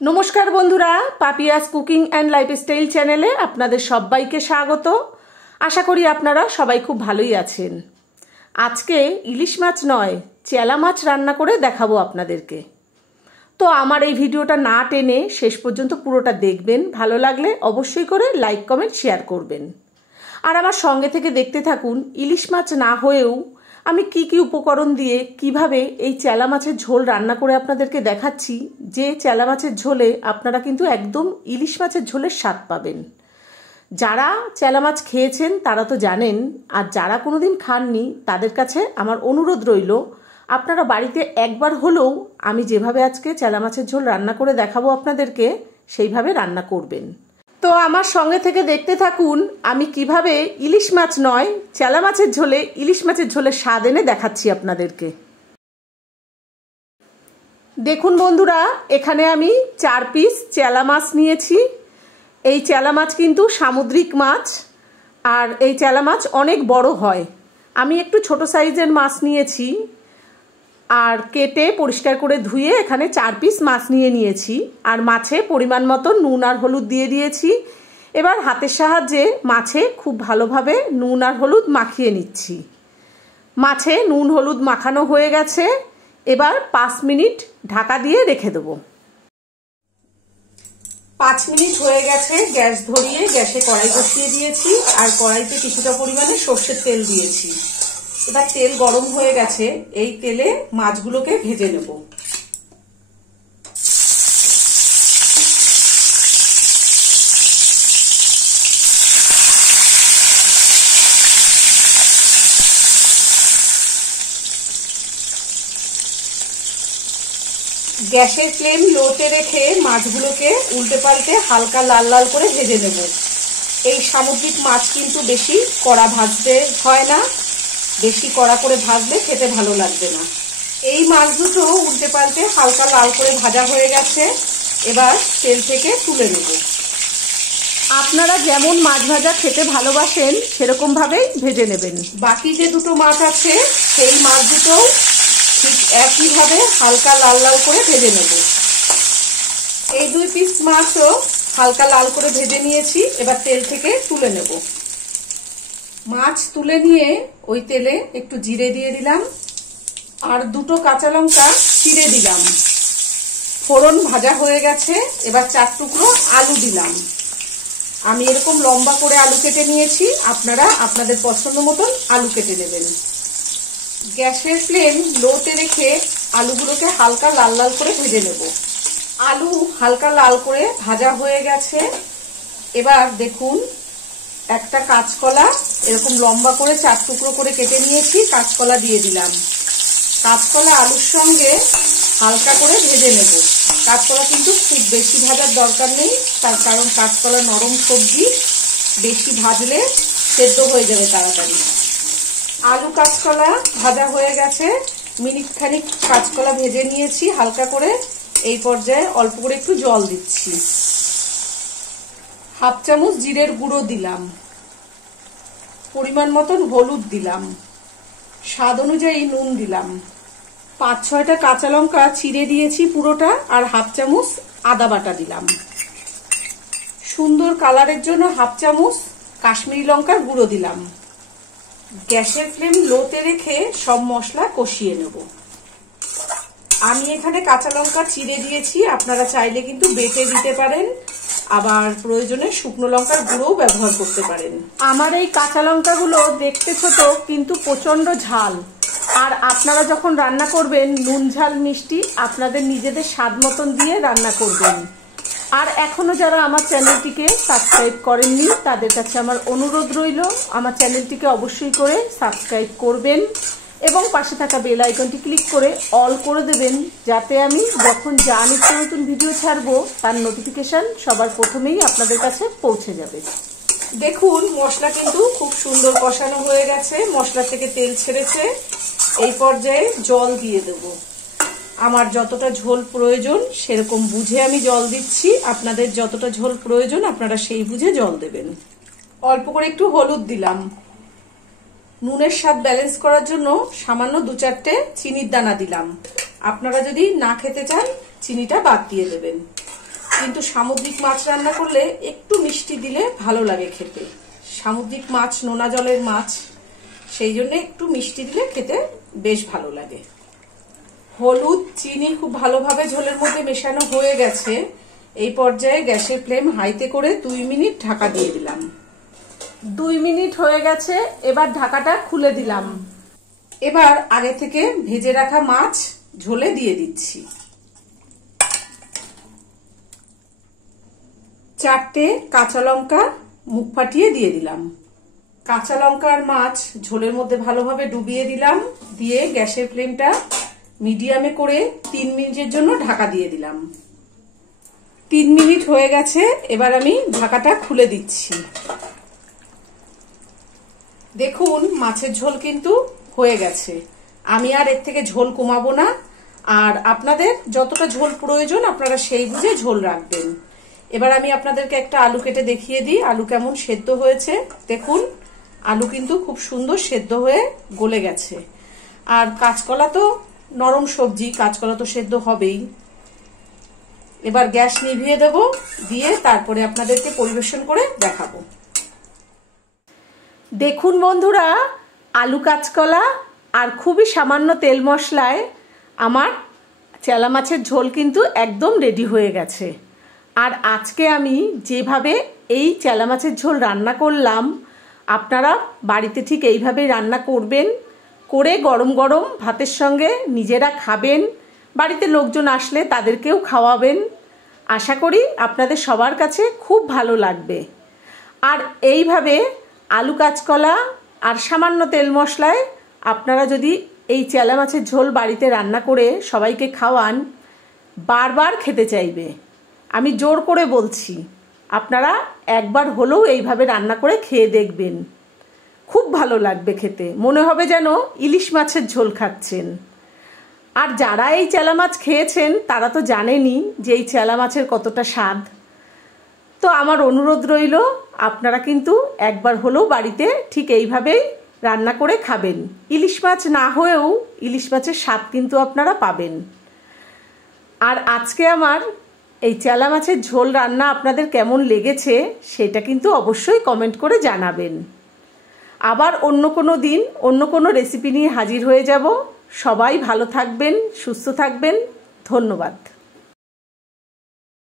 নমস্কার বন্ধুরা, Papiya's cooking and lifestyle চ্যানেলে আপনাদের সবাইকে স্বাগত। আশা করি আপনারা সবাই খুব ভালোই আছেন। আজকে ইলিশ মাছ নয়, চেলা মাছ রান্না করে দেখাবো আপনাদেরকে। তো আমার এই ভিডিওটা না টেনে শেষ পর্যন্ত পুরোটা দেখবেন। ভালো লাগলে অবশ্যই করে লাইক কমেন্ট শেয়ার করবেন। আর আমার সঙ্গে থেকে দেখতে থাকুন। ইলিশ মাছ না হয়েও আমি কি কি উপকরণ দিয়ে কিভাবে এই চেলা মাছের ঝোল রান্না করে আপনাদেরকে দেখাচ্ছি, যে চেলা মাছের ঝোলে আপনারা কিন্তু একদম ইলিশ মাছের ঝোলের স্বাদ পাবেন। যারা চেলা মাছ খেয়েছেন তারা তো জানেন, আর যারা কোনোদিন খাননি তাদের কাছে আমার অনুরোধ রইল, আপনারা বাড়িতে একবার হলেও আমি যেভাবে আজকে চেলা মাছের ঝোল রান্না করে দেখাবো আপনাদেরকে, সেইভাবে রান্না করবেন। তো আমার সঙ্গে থেকে দেখতে থাকুন আমি কিভাবে ইলিশ মাছ নয়, চেলা মাছের ঝোলে ইলিশ মাছের ঝোলের স্বাদ এনে দেখাচ্ছি আপনাদেরকে। দেখুন বন্ধুরা, এখানে আমি 4 পিস চেলা মাছ নিয়েছি। এই চেলা মাছ কিন্তু সামুদ্রিক মাছ, আর এই চেলা মাছ অনেক বড় হয়। আমি একটু ছোট সাইজের মাছ নিয়েছি, আর কেটে পরিষ্কার করে ধুয়ে এখানে 4 পিস মাছ নিয়েছি। আর মাছে পরিমাণ মতো নুন আর হলুদ দিয়ে দিয়েছি। এবার হাতের সাহায্যে মাছে খুব ভালোভাবে নুন আর হলুদ মাখিয়ে নিচ্ছি। মাছে নুন হলুদ মাখানো হয়ে গেছে। এবার 5 মিনিট ঢাকা দিয়ে রেখে দেবো। 5 মিনিট হয়ে গেছে। গ্যাস ধরিয়ে গ্যাসে কড়াই বসিয়ে দিয়েছি, আর কড়াইতে কিছুটা পরিমাণে সর্ষের তেল দিয়েছি। এবার তেল গরম হয়ে গেছে, এই তেলে মাছগুলোকে ভেজে নেব। গ্যাসের ফ্লেম লোতে রেখে মাছগুলোকে উল্টে পাল্টে হালকা লাল লাল করে ভেজে নেব। এই সামুদ্রিক মাছ কিন্তু বেশি কড়া ভাজতে হয় না, বেশি কড়া করে ভাজলে খেতে ভালো লাগবে না। এই মাছ দুটো উল্টে পাল্টে হালকা লাল করে ভাজা হয়ে গেছে। এবার তেল থেকে তুলে নেব। আপনারা যেমন মাছ ভাজা খেতে ভালোবাসেন সেরকম ভাবেই ভেজে নেবেন। বাকি যে দুটো মাছ আছে সেই মাছ দুটো ঠিক একইভাবে হালকা লাল লাল করে ভেজে নেব। এই 2 পিস মাছও হালকা লাল করে ভেজে নিয়েছি। এবার তেল থেকে তুলে নেব। মাছ তুলে নিয়ে ওই তেলে একটু জিরে দিয়ে দিলাম, আর 2টো কাঁচা লঙ্কা চিড়ে দিলাম। ফোড়ন ভাজা হয়ে গেছে। এবার 4 টুকরো আলু দিলাম। আমি এরকম লম্বা করে আলু কেটে নিয়েছি, আপনারা আপনাদের পছন্দ মতন আলু কেটে নেবেন। গ্যাসের ফ্লেম লোতে রেখে আলুগুলোকে হালকা লাল লাল করে ভেজে নেব। আলু হালকা লাল করে ভাজা হয়ে গেছে। এবার দেখুন, একটা কাঁচকলা এরকম লম্বা করে 4 টুকরো করে কেটে নিয়েছি, কাঁচকলা দিয়ে দিলাম। কাঁচকলা আলুর সঙ্গে হালকা করে ভেজে নেব। কাঁচকলা কিন্তু খুব বেশি ভাজার দরকার নেই, তার কারণ কাঁচকলা নরম সবজি, বেশি ভাজলে সেদ্ধ হয়ে যাবে তাড়াতাড়ি। আলু কাঁচকলা ভাজা হয়ে গেছে। মিনিট খানিক কাঁচকলা ভেজে নিয়েছি হালকা করে। এই পর্যায়ে অল্প করে একটু জল দিচ্ছি। 1/2 চামচ জিরের গুঁড়ো দিলাম। পরিমাণ মতন হলুদ দিলাম। স্বাদ অনুযায়ী নুন দিলাম। 5-6টা কাঁচা লঙ্কা চিড়ে দিয়েছি পুরোটা, আর 1/2 চামচ আদা বাটা দিলাম। সুন্দর কালারের জন্য 1/2 চামচ কাশ্মীরি লঙ্কার গুঁড়ো দিলাম। গ্যাসের ফ্লেম লোতে রেখে সব মশলা কষিয়ে নেব। আমি এখানে কাঁচা লঙ্কা চিড়ে দিয়েছি, আপনারা চাইলে কিন্তু বেটে দিতে পারেন, আবার প্রয়োজনে শুকনো লঙ্কার গুঁড়োও ব্যবহার করতে পারেন। আমার এই কাঁচা লঙ্কাগুলো দেখতে ছোট কিন্তু প্রচন্ড ঝাল। আর আপনারা যখন রান্না করবেন নুন ঝাল মিষ্টি আপনাদের নিজেদের স্বাদ মতন দিয়ে রান্না করবেন। আর এখনো যারা আমার চ্যানেলটিকে সাবস্ক্রাইব করেননি তাদের কাছে আমার অনুরোধ রইল, আমার চ্যানেলটিকে অবশ্যই করে সাবস্ক্রাইব করবেন এবং পাশে থাকা বেল আইকনটি ক্লিক করে অল করে দেবেন, যাতে আমি যখন যা নিত্য নতুন ভিডিও ছাড়বো তার নোটিফিকেশন সবার প্রথমেই আপনাদের কাছে পৌঁছে যাবে। দেখুন, মশলা কিন্তু খুব সুন্দর কষানো হয়ে গেছে, মশলা থেকে তেল ছেড়েছে। এই পর্যায়ে জল দিয়ে দেব। আমার যতটা ঝোল প্রয়োজন সেরকম বুঝে আমি জল দিচ্ছি। আপনাদের যতটা ঝোল প্রয়োজন আপনারা সেই বুঝে জল দেবেন। অল্প করে একটু হলুদ দিলাম। নুনের স্বাদ ব্যালেন্স করার জন্য সামান্য 2-4টে চিনির দানা দিলাম। আপনারা যদি না খেতে চান চিনিটা বাদ দিয়ে দেবেন। কিন্তু সামুদ্রিক মাছ রান্না করলে একটু মিষ্টি দিলে ভালো লাগে খেতে। সামুদ্রিক মাছ নোনা জলের মাছ, সেই জন্য একটু মিষ্টি দিলে খেতে বেশ ভালো লাগে। হলুদ চিনি খুব ভালোভাবে ঝোলের মধ্যে মেশানো হয়ে গেছে। এই পর্যায়ে গ্যাসের ফ্লেম হাইতে করে 2 মিনিট ঢাকা দিয়ে দিলাম। 2 মিনিট হয়ে গেছে, এবার ঢাকাটা খুলে দিলাম। এবার আগে থেকে ভেজে রাখা মাছ ঝোলে দিয়ে দিচ্ছি। 4টে কাঁচা লঙ্কা মুখ ফাটিয়ে দিয়ে দিলাম। কাঁচা লঙ্কা আর মাছ ঝোলের মধ্যে ভালোভাবে ডুবিয়ে দিলাম, দিয়ে গ্যাসের ফ্লেমটা মিডিয়ামে করে 3 মিনিটের জন্য ঢাকা দিয়ে দিলাম। 3 মিনিট হয়ে গেছে, এবার আমি ঢাকাটা খুলে দিচ্ছি। দেখুন মাছের ঝোল কিন্তু হয়ে গেছে। আমি আর এর থেকে ঝোল কমাবো না, আর আপনাদের যতটা ঝোল প্রয়োজন আপনারা সেই বুঝে ঝোল রাখবেন। এবার আমি আপনাদেরকে একটা আলু কেটে দেখিয়ে দিই আলু কেমন সেদ্ধ হয়েছে। দেখুন আলু কিন্তু খুব সুন্দর সেদ্ধ হয়ে গলে গেছে। আর কাঁচকলা তো নরম সবজি, কাঁচকলা তো সেদ্ধ হবেই। এবার গ্যাস নিভিয়ে দেব, দিয়ে তারপরে আপনাদেরকে পরিবেশন করে দেখাবো। দেখুন বন্ধুরা, আলু কাঁচকলা আর খুবই সামান্য তেল মশলায় আমার চেলা মাছের ঝোল কিন্তু একদম রেডি হয়ে গেছে। আর আজকে আমি যেভাবে এই চেলা মাছের ঝোল রান্না করলাম, আপনারা বাড়িতে ঠিক এইভাবেই রান্না করবেন, করে গরম গরম ভাতের সঙ্গে নিজেরা খাবেন, বাড়িতে লোকজন আসলে তাদেরকেও খাওয়াবেন। আশা করি আপনাদের সবার কাছে খুব ভালো লাগবে। আর এইভাবে আলু কাঁচকলা আর সামান্য তেল মশলায় আপনারা যদি এই চেলা মাছের ঝোল বাড়িতে রান্না করে সবাইকে খাওয়ান, বারবার খেতে চাইবে। আমি জোর করে বলছি, আপনারা একবার হলেও এইভাবে রান্না করে খেয়ে দেখবেন, খুব ভালো লাগবে খেতে। মনে হবে যেন ইলিশ মাছের ঝোল খাচ্ছেন। আর যারা এই চেলা মাছ খেয়েছেন তারা তো জানেনই যে এই চেলা মাছের কতটা স্বাদ। তো আমার অনুরোধ রইল, আপনারা কিন্তু একবার হলেও বাড়িতে ঠিক এইভাবেই রান্না করে খাবেন। ইলিশ মাছ না হয়েও ইলিশ মাছের স্বাদ কিন্তু আপনারা পাবেন। আর আজকে আমার এই চেলা মাছের ঝোল রান্না আপনাদের কেমন লেগেছে সেটা কিন্তু অবশ্যই কমেন্ট করে জানাবেন। আবার অন্য কোনো দিন অন্য কোনো রেসিপি নিয়ে হাজির হয়ে যাব। সবাই ভালো থাকবেন, সুস্থ থাকবেন। ধন্যবাদ।